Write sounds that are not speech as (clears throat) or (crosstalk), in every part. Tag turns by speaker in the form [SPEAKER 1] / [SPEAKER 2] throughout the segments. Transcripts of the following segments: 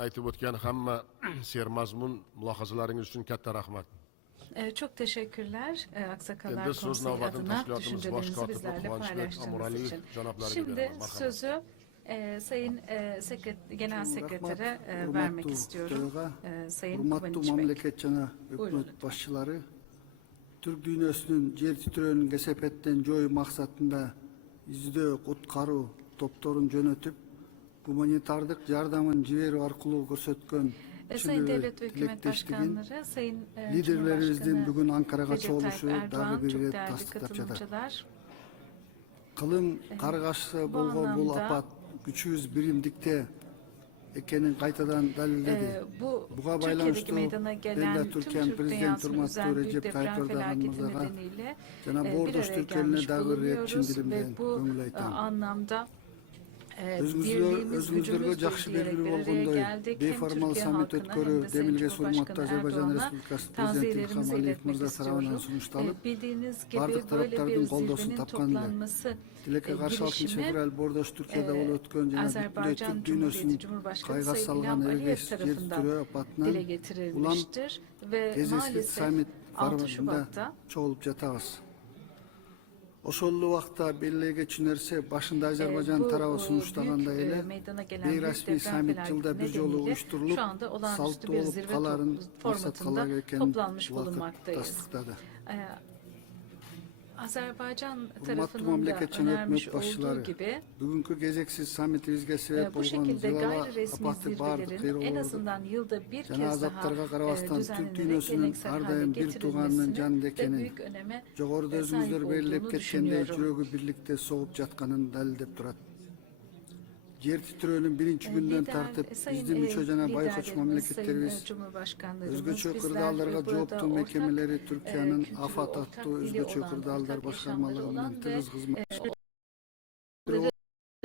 [SPEAKER 1] aytib o'tgan hamma (clears throat) sermazmun mulohazalaringiz uchun katta rahmat.
[SPEAKER 2] E, çok teşekkürler e, Aksakallar Konseyi adına düşüncelerinizi bizlerle paylaştığınız için. Şimdi sözü e, Sayın e, Genel Sekreter'e e, vermek istiyorum. E, Sayın Hurmatlı
[SPEAKER 3] memleketçene
[SPEAKER 2] hükümet
[SPEAKER 3] başçıları, Türk dünyasının yer titreğinin kesepetten joy maksatında yüzde kutkaru toptorun yönetip гуманитардык жардамын жиберүү аркылуу көрсөткөн
[SPEAKER 2] E, Sayın
[SPEAKER 3] чын
[SPEAKER 2] Devlet ve Hükümet
[SPEAKER 3] тилектештигин
[SPEAKER 2] Başkanları, Sayın e,
[SPEAKER 3] liderlerimizin
[SPEAKER 2] Cumhurbaşkanı
[SPEAKER 3] bugün Ankara'ya
[SPEAKER 2] Recep Tayyip
[SPEAKER 3] çoğuluşu
[SPEAKER 2] Erdoğan,
[SPEAKER 3] dağı bir
[SPEAKER 2] çok
[SPEAKER 3] ret
[SPEAKER 2] değerli
[SPEAKER 3] tasdikleip жатат.
[SPEAKER 2] katılımcılar.
[SPEAKER 3] кылым каргашысы
[SPEAKER 2] bu
[SPEAKER 3] болгон бул
[SPEAKER 2] anlamda-
[SPEAKER 3] апат күчүбүз биримдикте экенин кайтадан далилдеди
[SPEAKER 2] E, bu
[SPEAKER 3] Буга
[SPEAKER 2] Türkiye'deki
[SPEAKER 3] байланыштуу
[SPEAKER 2] meydana
[SPEAKER 3] ben
[SPEAKER 2] gelen
[SPEAKER 3] de
[SPEAKER 2] tüm
[SPEAKER 3] Türkiye'nin
[SPEAKER 2] Türk
[SPEAKER 3] Prezidenti
[SPEAKER 2] dünyasını
[SPEAKER 3] Hurmatlı
[SPEAKER 2] üzen büyük
[SPEAKER 3] Recep Tayyip
[SPEAKER 2] deprem
[SPEAKER 3] Erdoğan
[SPEAKER 2] felaketi
[SPEAKER 3] Mırzaga,
[SPEAKER 2] nedeniyle
[SPEAKER 3] Cenab-ı
[SPEAKER 2] e, bir
[SPEAKER 3] Ordos
[SPEAKER 2] araya
[SPEAKER 3] Türkiye'line
[SPEAKER 2] gelmiş
[SPEAKER 3] dair
[SPEAKER 2] bulunuyoruz
[SPEAKER 3] reaksiyon
[SPEAKER 2] ve
[SPEAKER 3] dilimden
[SPEAKER 2] bu
[SPEAKER 3] gönül
[SPEAKER 2] e,
[SPEAKER 3] aytan.
[SPEAKER 2] anlamda e,
[SPEAKER 3] Özümüzde-
[SPEAKER 2] birliğimiz
[SPEAKER 3] özümüzdürgü
[SPEAKER 2] gücümüzdür
[SPEAKER 3] jakşı
[SPEAKER 2] diyerek
[SPEAKER 3] belgili
[SPEAKER 2] bir araya
[SPEAKER 3] olgundoy,
[SPEAKER 2] geldik. Hem
[SPEAKER 3] beyformal
[SPEAKER 2] Türkiye
[SPEAKER 3] sammit
[SPEAKER 2] halkına
[SPEAKER 3] ötkörü,
[SPEAKER 2] hem de Sayın
[SPEAKER 3] Demilgesi
[SPEAKER 2] Cumhurbaşkanı
[SPEAKER 3] hurmatlı Azerbaycan
[SPEAKER 2] Erdoğan'a
[SPEAKER 3] Respublikası Prezidenti
[SPEAKER 2] taziyelerimizi
[SPEAKER 3] İlham Aliyev
[SPEAKER 2] iletmek
[SPEAKER 3] Mırza tarafından
[SPEAKER 2] istiyorum.
[SPEAKER 3] sunuştalıp,
[SPEAKER 2] E, bildiğiniz gibi
[SPEAKER 3] bardıq
[SPEAKER 2] böyle bir
[SPEAKER 3] taraptardın koldosun
[SPEAKER 2] zirvenin
[SPEAKER 3] tapkanıyla,
[SPEAKER 2] toplanması
[SPEAKER 3] Dilek'e
[SPEAKER 2] e,
[SPEAKER 3] o
[SPEAKER 2] sollu
[SPEAKER 3] vakta birliğe geçinirse başında
[SPEAKER 2] Azerbaycan e, tarafı sonuçlanan
[SPEAKER 3] ile
[SPEAKER 2] bir
[SPEAKER 3] resmi
[SPEAKER 2] samit
[SPEAKER 3] yılda
[SPEAKER 2] bir
[SPEAKER 3] yolu
[SPEAKER 2] uyuşturulup
[SPEAKER 3] saltı olup
[SPEAKER 2] kaların
[SPEAKER 3] fırsat
[SPEAKER 2] kalagöken
[SPEAKER 3] vakıf
[SPEAKER 2] tasdiktadır. Azerbaycan tarafının
[SPEAKER 3] memleketin da
[SPEAKER 2] önermiş olduğu gibi
[SPEAKER 3] bugünkü gereksiz samit
[SPEAKER 2] ilgisi
[SPEAKER 3] ve
[SPEAKER 2] e,
[SPEAKER 3] bu
[SPEAKER 2] şekilde gayri resmi zirvelerin en azından yılda bir kez daha e, düzenlenerek geleneksel hale getirilmesinin
[SPEAKER 3] e,
[SPEAKER 2] de büyük öneme sahip olduğunu düşünüyorum.
[SPEAKER 3] Birlikte
[SPEAKER 2] soğup jatkanın
[SPEAKER 3] delil
[SPEAKER 2] dep
[SPEAKER 3] durat.
[SPEAKER 2] Yer
[SPEAKER 3] titröğünün
[SPEAKER 2] birinci
[SPEAKER 3] günden
[SPEAKER 2] tartıp
[SPEAKER 3] bizim
[SPEAKER 2] üç
[SPEAKER 3] hocadan
[SPEAKER 2] Baykoç
[SPEAKER 3] memleketlerimiz
[SPEAKER 2] Özgü
[SPEAKER 3] Çökür
[SPEAKER 2] Dağları'na
[SPEAKER 3] Cevaptı
[SPEAKER 2] mekemeleri
[SPEAKER 3] Türkiye'nin
[SPEAKER 2] afat
[SPEAKER 3] attı
[SPEAKER 2] Özgü Çökür
[SPEAKER 3] Dağlar Başkanmalığından
[SPEAKER 2] tırız
[SPEAKER 3] hizmet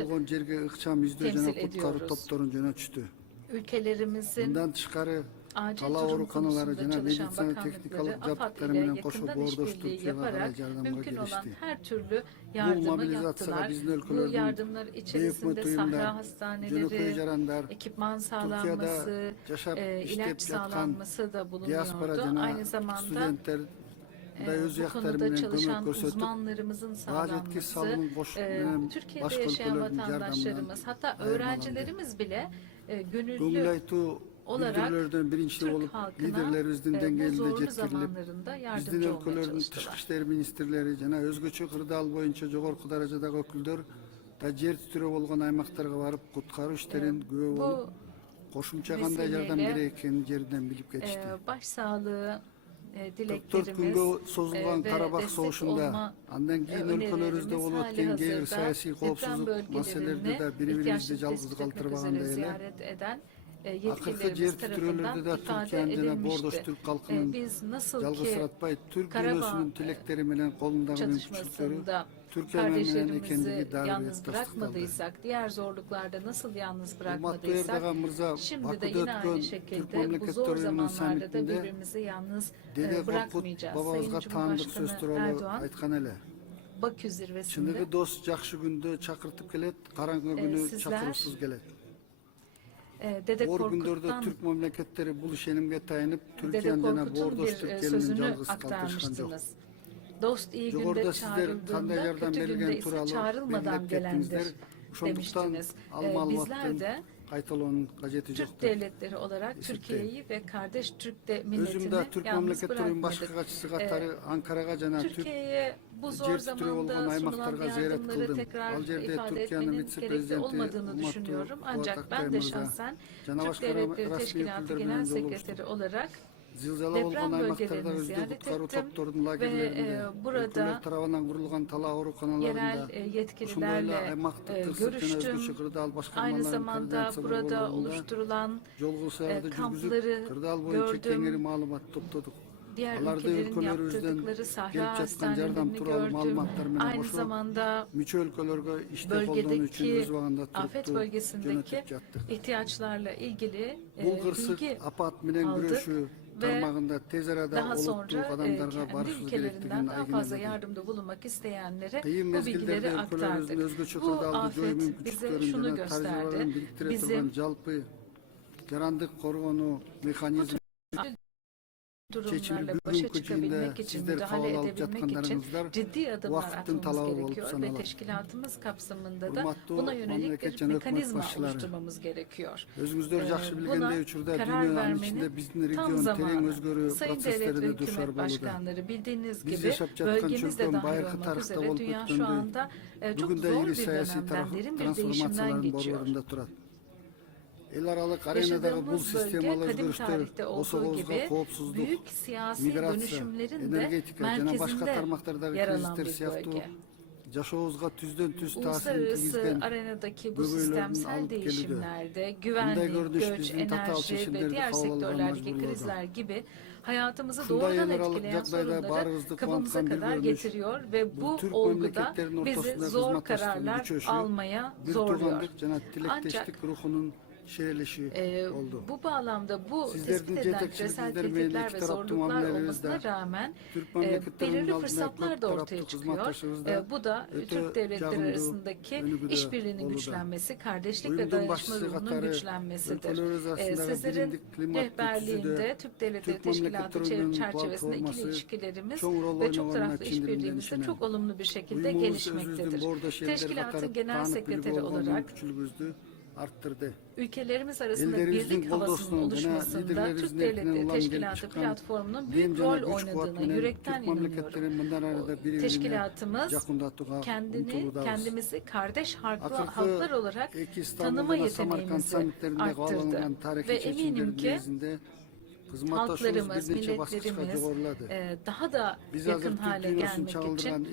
[SPEAKER 3] Olgun jerge ıkçam yüzde
[SPEAKER 2] jana
[SPEAKER 3] kutkarı
[SPEAKER 2] toptorun
[SPEAKER 3] jana çütü.
[SPEAKER 2] Ülkelerimizin
[SPEAKER 3] Bundan çıkarı
[SPEAKER 2] Acil
[SPEAKER 3] Hala
[SPEAKER 2] Durum
[SPEAKER 3] Komisyonunda
[SPEAKER 2] çalışan bakanlıkları AFAD ile yakından işbirliği yaparak mümkün olan her türlü yardımı yaptılar. Bu yardımlar içerisinde sahra hastaneleri, ekipman sağlanması, e, ilaç sağlanması da bulunuyordu. Aynı zamanda e, bu konuda çalışan uzmanlarımızın sağlanması, e, Türkiye'de yaşayan vatandaşlarımız, hatta öğrencilerimiz bile e, gönüllü olarak
[SPEAKER 3] билдирүүлөрдөн биринчи
[SPEAKER 2] Türk
[SPEAKER 3] болуp
[SPEAKER 2] halkına
[SPEAKER 3] лидерлерибиздин
[SPEAKER 2] e, bu
[SPEAKER 3] деңгээлинде
[SPEAKER 2] zorlu
[SPEAKER 3] жеткирилип
[SPEAKER 2] zamanlarında
[SPEAKER 3] биздин
[SPEAKER 2] yardımcı olmaya
[SPEAKER 3] өлкөлөрдүн тышкы
[SPEAKER 2] çalıştılar.
[SPEAKER 3] иштер министрлери жана өзгөчө кырдаал боюнча жогорку даражадагы өкүлдөр да жер титирөө болгон аймактарга барып куткаруу иштерин күбө болуп
[SPEAKER 2] Bu
[SPEAKER 3] кошумча кандай жардам
[SPEAKER 2] vesileyle,
[SPEAKER 3] керек экенин жерден билип кетишти
[SPEAKER 2] e, başsağlığı e,
[SPEAKER 3] 44
[SPEAKER 2] dileklerimiz
[SPEAKER 3] күнгө
[SPEAKER 2] e,
[SPEAKER 3] созулган
[SPEAKER 2] ve
[SPEAKER 3] Карабах
[SPEAKER 2] destek
[SPEAKER 3] согушунда
[SPEAKER 2] olma
[SPEAKER 3] андан
[SPEAKER 2] e,
[SPEAKER 3] кийин өлкөлөрүбүздө болуп
[SPEAKER 2] önerilerimiz
[SPEAKER 3] өткөн кээ бир
[SPEAKER 2] halihazırda
[SPEAKER 3] саясий
[SPEAKER 2] deprem
[SPEAKER 3] коопсуздук маселелерде
[SPEAKER 2] bölgelerini
[SPEAKER 3] да бири бирибизди
[SPEAKER 2] ihtiyaçlı
[SPEAKER 3] жалгыз
[SPEAKER 2] tespit etmek üzere
[SPEAKER 3] калтырбагандай эле
[SPEAKER 2] e, yetkililerimiz tarafından ifade edilmişti. E, Biz nasıl ki Karabağ
[SPEAKER 3] e,
[SPEAKER 2] çatışmasında kardeşlerimizi yalnız bırakmadıysak, diğer zorluklarda nasıl yalnız bırakmadıysak, şimdi de yine aynı şekilde bu zor zamanlarda da birbirimizi yalnız e, bırakmayacağız. Sayın Cumhurbaşkanı Erdoğan, Bakü zirvesinde.
[SPEAKER 3] Şimdiki dost yaxşı gündə çağırtıb
[SPEAKER 2] gələt,
[SPEAKER 3] qaranğı
[SPEAKER 2] günü
[SPEAKER 3] çağırırsız gələt.
[SPEAKER 2] Ee, Dede
[SPEAKER 3] Bor
[SPEAKER 2] Türk
[SPEAKER 3] memleketleri buluşenimge
[SPEAKER 2] tayınıp
[SPEAKER 3] Türkiye'nden
[SPEAKER 2] Bordos e,
[SPEAKER 3] Türkiye'nin canlısı
[SPEAKER 2] aktarmıştınız. Dost iyi günde çağrıldığında, kötü günde ise çağrılmadan gelendir demiştiniz.
[SPEAKER 3] Ee,
[SPEAKER 2] bizler de Türk devletleri olarak Türkiye'yi ve kardeş Türk de milletini Özümde
[SPEAKER 3] Türk memleketlerinin
[SPEAKER 2] başka
[SPEAKER 3] kaçısı katları ee, Ankara'ya cana
[SPEAKER 2] Türkiye'ye bu zor zamanda sunulan yardımları tekrar
[SPEAKER 3] Alcer'de
[SPEAKER 2] ifade etmenin gerekli olmadığını düşünüyorum. Ancak ben de şahsen Türk Devletleri Teşkilatı Genel Sekreteri olarak
[SPEAKER 3] Zilzala
[SPEAKER 2] deprem bölgelerini ziyaret ettim ve e, burada yerel e, yetkililerle e, görüştüm. Aynı zamanda burada oluşturulan e, kampları gördüm. diğer
[SPEAKER 3] Alarda
[SPEAKER 2] ülkelerin yaptırdıkları sahra hastanelerini gördüm. Aynı zamanda bölgedeki afet bölgesindeki ihtiyaçlarla ilgili e, bilgi aldık
[SPEAKER 3] tarmağında
[SPEAKER 2] tezerada
[SPEAKER 3] olup
[SPEAKER 2] bu e, adamlarına
[SPEAKER 3] barış
[SPEAKER 2] ülkelerinden daha, fazla yardımda bulunmak isteyenlere bu bilgileri aktardık. Bu afet bize şunu gösterdi. Bizim
[SPEAKER 3] Jarandık korunu mekanizma
[SPEAKER 2] durumlarla başa çıkabilmek için, müdahale edebilmek için ciddi adımlar atmamız gerekiyor. Ve teşkilatımız kapsamında da buna yönelik bir mekanizma oluşturmamız gerekiyor. Ee, buna karar vermenin tam zamanı. Sayın Devlet ve Hükümet Başkanları bildiğiniz gibi
[SPEAKER 3] bölgemizde
[SPEAKER 2] dahil olmak üzere dünya şu anda e, çok zor bir dönemden, derin bir değişimden geçiyor.
[SPEAKER 3] El
[SPEAKER 2] aralık arenadaki
[SPEAKER 3] bu
[SPEAKER 2] sistemi
[SPEAKER 3] alır
[SPEAKER 2] tarihte olduğu gibi büyük siyasi dönüşümlerin de merkezinde yer alan bir bölge.
[SPEAKER 3] Yaşoğuzga tüzden tüz
[SPEAKER 2] Uluslararası arenadaki bu sistemsel değişimlerde güvenlik, göç, enerji ve diğer sektörlerdeki krizler gibi hayatımızı doğrudan etkileyen sorunları kapımıza kadar getiriyor ve
[SPEAKER 3] bu
[SPEAKER 2] olguda bizi zor kararlar almaya zorluyor. Ancak
[SPEAKER 3] şehirleşiyor e,
[SPEAKER 2] ee,
[SPEAKER 3] oldu.
[SPEAKER 2] Bu bağlamda bu
[SPEAKER 3] Sizlerin
[SPEAKER 2] tespit
[SPEAKER 3] eden
[SPEAKER 2] küresel tehditler ve zorluklar olmasına rağmen e, belirli fırsatlar da ortaya çıkıyor. E, bu da Türk devletleri arasındaki işbirliğinin güçlenmesi, kardeşlik ve dayanışma ruhunun güçlenmesidir. E, sizlerin rehberliğinde Türk Devletleri Teşkilatı çerçevesinde ikili ilişkilerimiz ve çok taraflı işbirliğimiz de çok olumlu bir şekilde gelişmektedir. Teşkilatın Genel Sekreteri olarak
[SPEAKER 3] arttırdı.
[SPEAKER 2] ülkelerimiz arasında birlik havasının oluşmasında Türk
[SPEAKER 3] gelip
[SPEAKER 2] Teşkilatı platformunun büyük rol
[SPEAKER 3] menen
[SPEAKER 2] yürekten inanıyorum. Teşkilatımız kendini, kendimizi kardeş halkla, halklar olarak tanıma yeteneğimizi arttırdı. Ve eminim ki halklarımız, milletlerimiz e, daha da
[SPEAKER 3] Biz
[SPEAKER 2] yakın hale gelmek için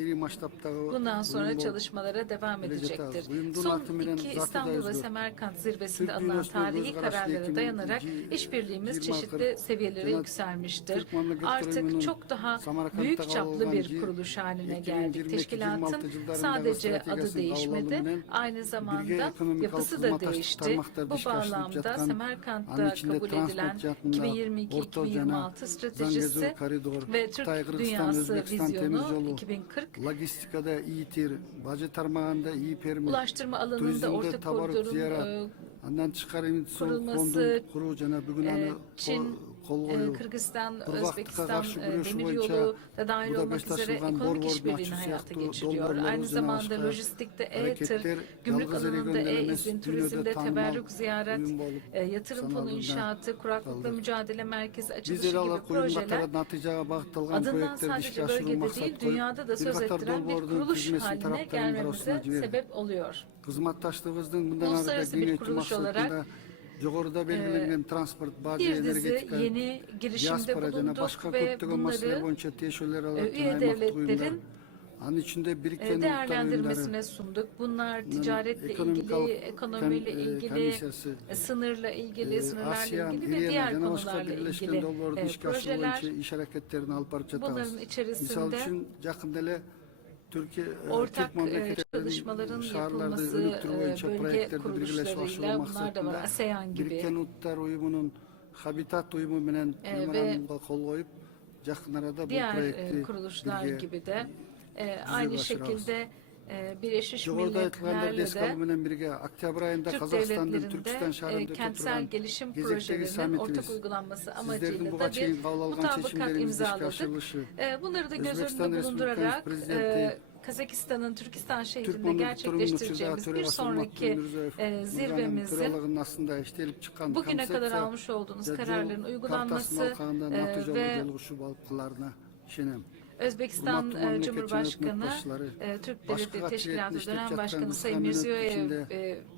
[SPEAKER 2] Bundan sonra çalışmalara devam edecektir. Son iki İstanbul ve. Semerkant zirvesinde alınan tarihi kararlara dayanarak işbirliğimiz çeşitli seviyelere yükselmiştir. Artık çok daha büyük çaplı bir kuruluş haline
[SPEAKER 3] 2022-26
[SPEAKER 2] geldik. Teşkilatın sadece adı değişmedi, aynı zamanda yapısı da değişti. Bu bağlamda Semerkant'ta
[SPEAKER 3] içinde
[SPEAKER 2] kabul edilen
[SPEAKER 3] jatında, orta
[SPEAKER 2] 2022-2026 stratejisi ve Türk dünyası
[SPEAKER 3] Özbekistan
[SPEAKER 2] vizyonu
[SPEAKER 3] temiz yolu,
[SPEAKER 2] 2040
[SPEAKER 3] logistikada iyi tir, bacı tarmağında iyi permit,
[SPEAKER 2] ulaştırma alanında orta koridorun e, kurulması, e, Çin.
[SPEAKER 3] Ee,
[SPEAKER 2] Kırgızistan, Özbekistan demiryolu da dahil olmak üzere ekonomik işbirliğini hayata geçiriyor. Aynı zamanda lojistikte e-tır, gümrük alanında e-izin, turizmde teberrük ziyaret, e, yatırım fonu inşaatı, kuraklıkla mücadele merkezi açılışı gibi projeler adından sadece bölgede değil dünyada da söz ettiren bir kuruluş haline gelmemize sebep oluyor. Uluslararası bir kuruluş olarak
[SPEAKER 3] Yukarıda belirlenen e, transport, bazı
[SPEAKER 2] bir yeni girişimde bulunduk
[SPEAKER 3] başka
[SPEAKER 2] ve bunları e, üye devletlerin
[SPEAKER 3] An içinde biriken
[SPEAKER 2] e, değerlendirmesine sunduk. Bunlar ticaretle ilgili, ekonomiyle ilgili, e, sınırla ilgili, sınırlarla ilgili ve diğer konularla ilgili e, projeler. Bunların içerisinde
[SPEAKER 3] Türkiye e,
[SPEAKER 2] ortak e, çalışmaların yapılması e, bölge kuruluşlarıyla bunlar da var. ASEAN gibi.
[SPEAKER 3] Birikkan Uluslar Uyumu'nun habitat uyumu bilen
[SPEAKER 2] e, ve
[SPEAKER 3] kol koyup yakın arada bu
[SPEAKER 2] diğer kuruluşlar gibi de aynı şekilde ee, Birleşmiş Milletler'le de Türk devletlerinde e, kentsel gelişim projelerinin ortak uygulanması amacıyla da bir mutabakat imzaladık. Ee, bunları da göz önünde bulundurarak e, Kazakistan'ın Türkistan şehrinde gerçekleştireceğimiz bir sonraki e, zirvemizin bugüne kadar almış olduğunuz kararların uygulanması e, ve Özbekistan e, Cumhurbaşkanı, e, Türk Devletleri Teşkilatı Dönem Başkanı Sayın Mirziyoyev'in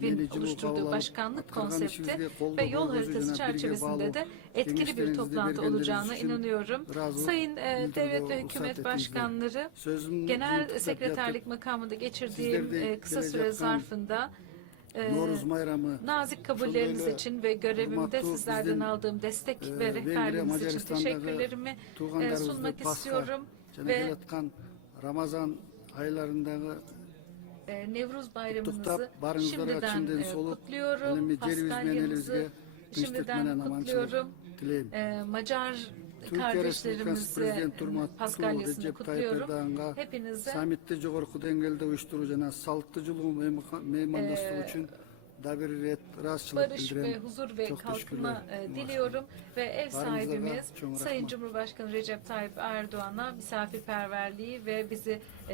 [SPEAKER 3] cılık
[SPEAKER 2] oluşturduğu başkanlık konsepti ve yol haritası çerçevesinde de etkili bir toplantı olacağına inanıyorum. Sayın e, Devlet ve Hükümet Başkanları genel sekreterlik makamında geçirdiğim e, kısa süre zarfında e, Nazik kabulleriniz için ve görevimde sizlerden aldığım destek
[SPEAKER 3] e,
[SPEAKER 2] ve rehberliğiniz için teşekkürlerimi e, sunmak istiyorum. Ve...
[SPEAKER 3] Ramazan aylarındaki
[SPEAKER 2] e, ee,
[SPEAKER 3] Nevruz bayramımızı
[SPEAKER 2] şimdiden e, kutluyorum. Paskalyamızı şimdiden kutluyorum. E, Macar kardeşlerimizi Paskalyasını kutluyorum. Hepinize.
[SPEAKER 3] Samitli Cogorku dengelde uyuşturucuna saltıcılığın ee, meyman dostluğu için
[SPEAKER 2] barış ve huzur ve kalkınma e, diliyorum ve ev sahibimiz Sayın Cumhurbaşkanı Recep Tayyip Erdoğan'a misafirperverliği ve bizi e,